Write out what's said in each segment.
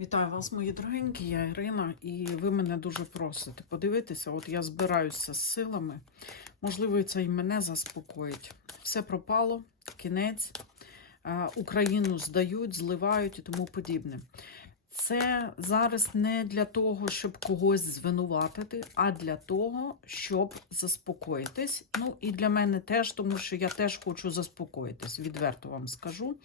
Вітаю вас, мої дорогенькі, я Ірина, і ви мене дуже просите подивитися. От я збираюся з силами. Можливо, це і мене заспокоїть. Все пропало, кінець. Україну здають, зливають і тому подібне. Це зараз не для того, щоб когось звинуватити, а для того, щоб заспокоїтись. Ну і для мене теж, тому що я теж хочу заспокоїтись, відверто вам скажу.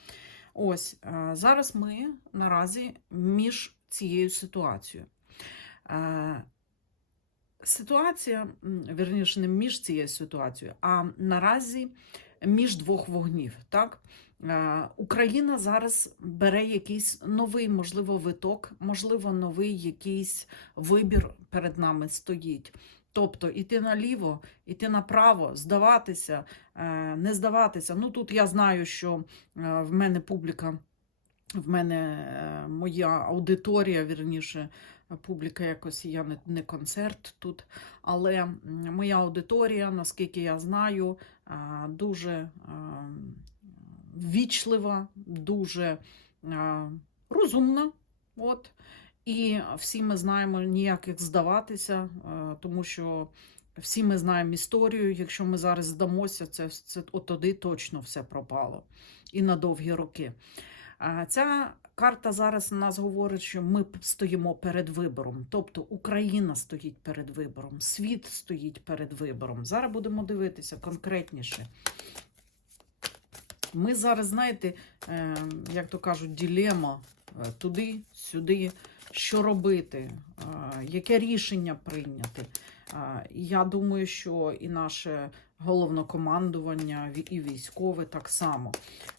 Ось е, зараз ми наразі між цією ситуацією. Е, Ситуація, м, вірніше, не між цією ситуацією, а наразі між двох вогнів. Так? Е, Україна зараз бере якийсь новий, можливо, виток, можливо, новий якийсь вибір перед нами стоїть. Тобто іти наліво, іти направо, здаватися, е, не здаватися. Ну тут я знаю, що е, в мене публіка, в мене е, моя аудиторія, вірніше, публіка якось я не, не концерт тут, але моя аудиторія, наскільки я знаю, дуже ввічлива, дуже розумна. От. І всі ми знаємо ніяких здаватися, е, тому що всі ми знаємо історію. Якщо ми зараз здамося, це, це от тоді точно все пропало і на довгі роки. Ця карта зараз нас говорить, що ми стоїмо перед вибором. Тобто Україна стоїть перед вибором, світ стоїть перед вибором. Зараз будемо дивитися конкретніше. Ми зараз, знаєте, е, як то кажуть, ділема е, туди, сюди, що робити, е, яке рішення прийняти. Е, Я думаю, що і наше головнокомандування, і військове так само.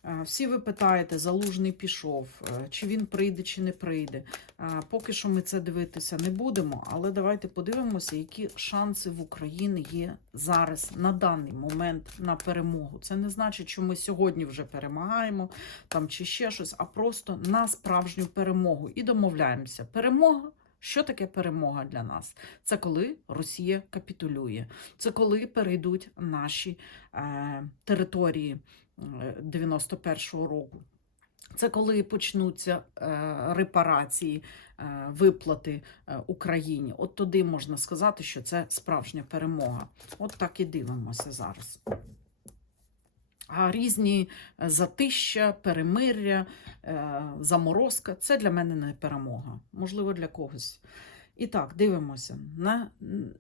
Е, Всі ви питаєте, залужний пішов, е, чи він прийде, чи не прийде. Е, Поки що ми це дивитися не будемо, але давайте подивимося, які шанси в Україні є зараз на даний момент на перемогу. Це не значить, що ми сьогодні вже перемагаємо там чи ще щось, а просто на справжню перемогу. І домовляємося. Перемога. Що таке перемога для нас? Це коли Росія капітулює, це коли перейдуть наші е, території е, 91-го року. Це коли почнуться е, репарації, е, виплати е, Україні. От туди можна сказати, що це справжня перемога. От так і дивимося зараз. А різні е, затища, перемиря, е, заморозка це для мене не перемога. Можливо, для когось. І так, дивимося, на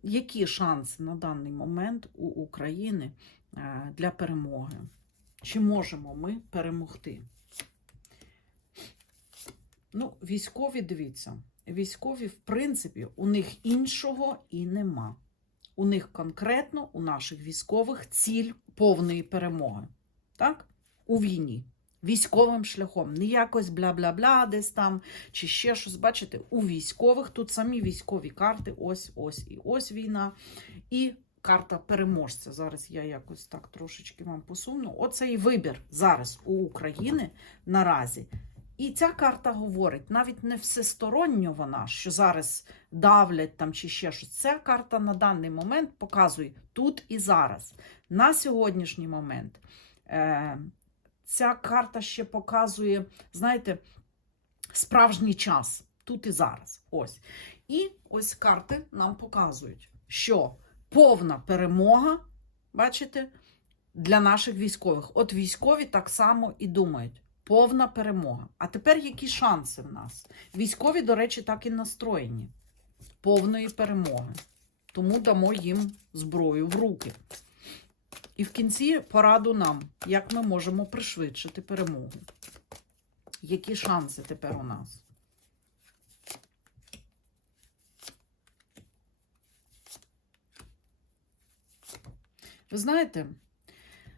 які шанси на даний момент у України е, для перемоги. Чи можемо ми перемогти? Ну, військові, дивіться, військові, в принципі, у них іншого і нема. У них конкретно, у наших військових, ціль повної перемоги. Так? У війні. Військовим шляхом. Не якось бля-бля-бля, десь там, чи ще щось. Бачите, у військових тут самі військові карти, ось, ось і ось війна. І карта переможця. Зараз я якось так трошечки вам посуну. Оцей вибір зараз у України наразі. І ця карта говорить, навіть не всесторонньо вона, що зараз давлять там чи ще щось. Ця карта на даний момент показує тут і зараз. На сьогоднішній момент ця карта ще показує, знаєте, справжній час тут і зараз. Ось. І ось карти нам показують, що повна перемога, бачите, для наших військових. От військові так само і думають. Повна перемога. А тепер які шанси в нас? Військові, до речі, так і настроєні. Повної перемоги. Тому дамо їм зброю в руки. І в кінці пораду нам, як ми можемо пришвидшити перемогу. Які шанси тепер у нас? Ви знаєте,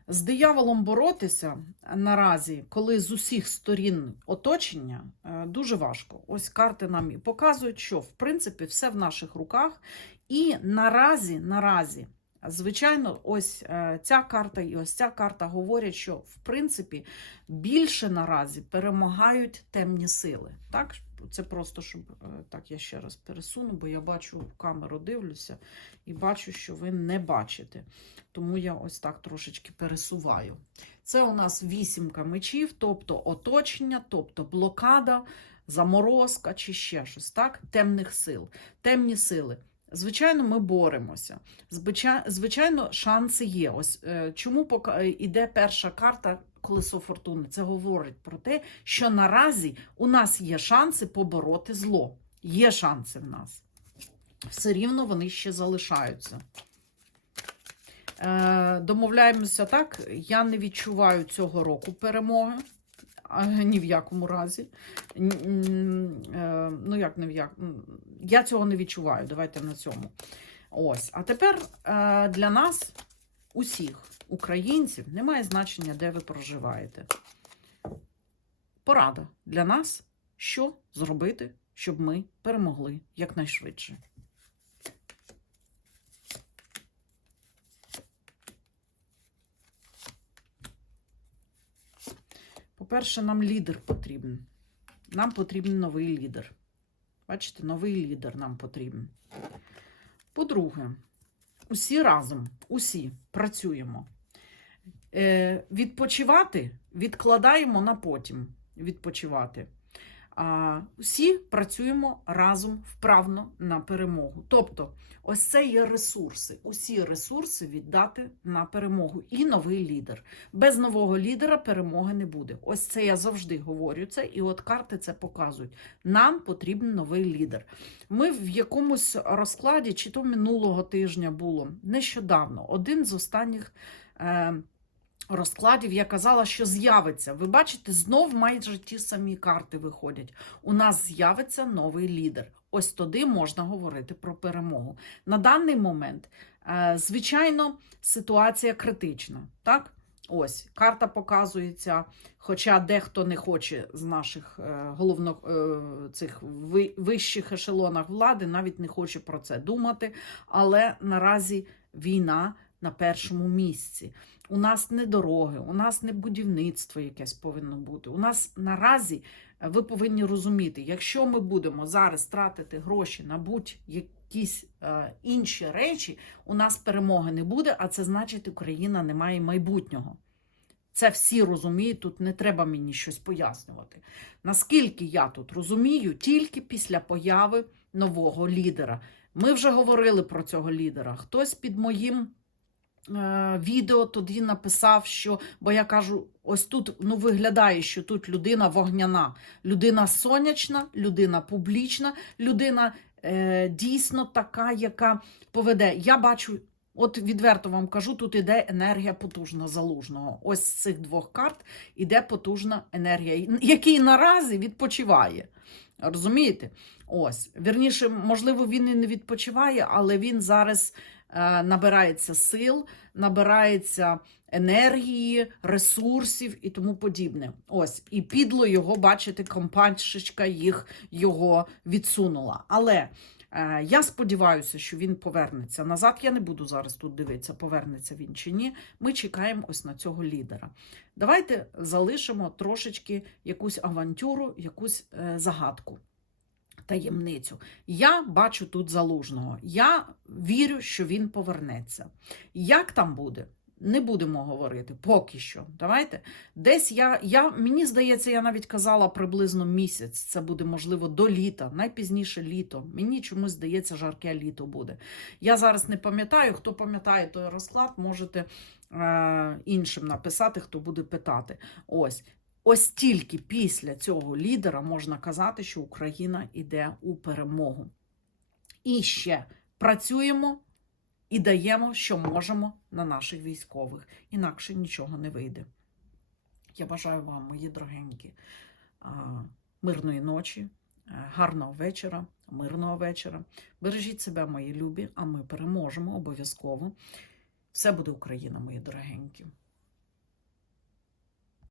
з дияволом боротися наразі, коли з усіх сторін оточення, е, дуже важко. Ось карти нам і показують, що в принципі все в наших руках. І наразі, наразі, звичайно, ось е, ця карта і ось ця карта говорять, що в принципі більше наразі перемагають темні сили. Так? Це просто щоб е, так я ще раз пересуну, бо я бачу камеру дивлюся і бачу, що ви не бачите. Тому я ось так трошечки пересуваю. Це у нас вісімка мечів, тобто оточення, тобто блокада, заморозка чи ще щось, так? Темних сил, темні сили. Звичайно, ми боремося. Звичайно, шанси є. Ось е, чому е, іде перша карта колесо фортуни? Це говорить про те, що наразі у нас є шанси побороти зло. Є шанси в нас. Все рівно вони ще залишаються. Е, домовляємося так. Я не відчуваю цього року перемоги. Ні в якому разі. Е, Ну, як не як. Я цього не відчуваю. Давайте на цьому. Ось. А тепер е, для нас, усіх українців, немає значення, де ви проживаєте. Порада для нас, що зробити, щоб ми перемогли якнайшвидше. По-перше, нам лідер потрібен. Нам потрібен новий лідер. Бачите, новий лідер нам потрібен. По-друге, усі разом, усі працюємо. Е, відпочивати відкладаємо на потім. Відпочивати. А, всі працюємо разом вправно на перемогу. Тобто, ось це є ресурси. Усі ресурси віддати на перемогу. І новий лідер. Без нового лідера перемоги не буде. Ось це я завжди говорю це, і от карти це показують. Нам потрібен новий лідер. Ми в якомусь розкладі, чи то минулого тижня було нещодавно, один з останніх. Е, Розкладів я казала, що з'явиться. Ви бачите, знов майже ті самі карти виходять. У нас з'явиться новий лідер. Ось туди можна говорити про перемогу. На даний момент, е, звичайно, ситуація критична. Так? Ось карта показується, хоча дехто не хоче з наших е, головно, е, цих вищих ешелонах влади, навіть не хоче про це думати. Але наразі війна на першому місці. У нас не дороги, у нас не будівництво якесь повинно бути. У нас наразі е, ви повинні розуміти, якщо ми будемо зараз тратити гроші на будь-якісь е, інші речі, у нас перемоги не буде, а це значить, Україна не має майбутнього. Це всі розуміють, тут не треба мені щось пояснювати. Наскільки я тут розумію, тільки після появи нового лідера. Ми вже говорили про цього лідера. Хтось під моїм відео тоді написав, що, бо я кажу, ось тут ну, виглядає, що тут людина вогняна, людина сонячна, людина публічна, людина е, дійсно така, яка поведе. Я бачу. От відверто вам кажу, тут іде енергія потужна залужного. Ось з цих двох карт іде потужна енергія, який наразі відпочиває. Розумієте? Ось. Вірніше, можливо, він і не відпочиває, але він зараз е, набирається сил, набирається енергії, ресурсів і тому подібне. Ось. І підло його, бачите, компаншечка їх його відсунула. Але е, я сподіваюся, що він повернеться назад. Я не буду зараз тут дивитися, повернеться він чи ні. Ми чекаємо ось на цього лідера. Давайте залишимо трошечки якусь авантюру, якусь е, загадку. Таємницю. Я бачу тут залужного. Я вірю, що він повернеться. Як там буде? Не будемо говорити поки що. Давайте. Десь я, я, мені здається, я навіть казала приблизно місяць. Це буде, можливо, до літа, найпізніше літо. Мені чомусь здається, жарке літо буде. Я зараз не пам'ятаю. Хто пам'ятає той розклад, можете е, іншим написати, хто буде питати. Ось. Ось тільки після цього лідера можна казати, що Україна йде у перемогу. І ще працюємо і даємо, що можемо на наших військових. Інакше нічого не вийде. Я бажаю вам, мої дорогенькі, мирної ночі, е, гарного вечора, мирного вечора. Бережіть себе, мої любі, а ми переможемо обов'язково. Все буде Україна, мої дорогенькі.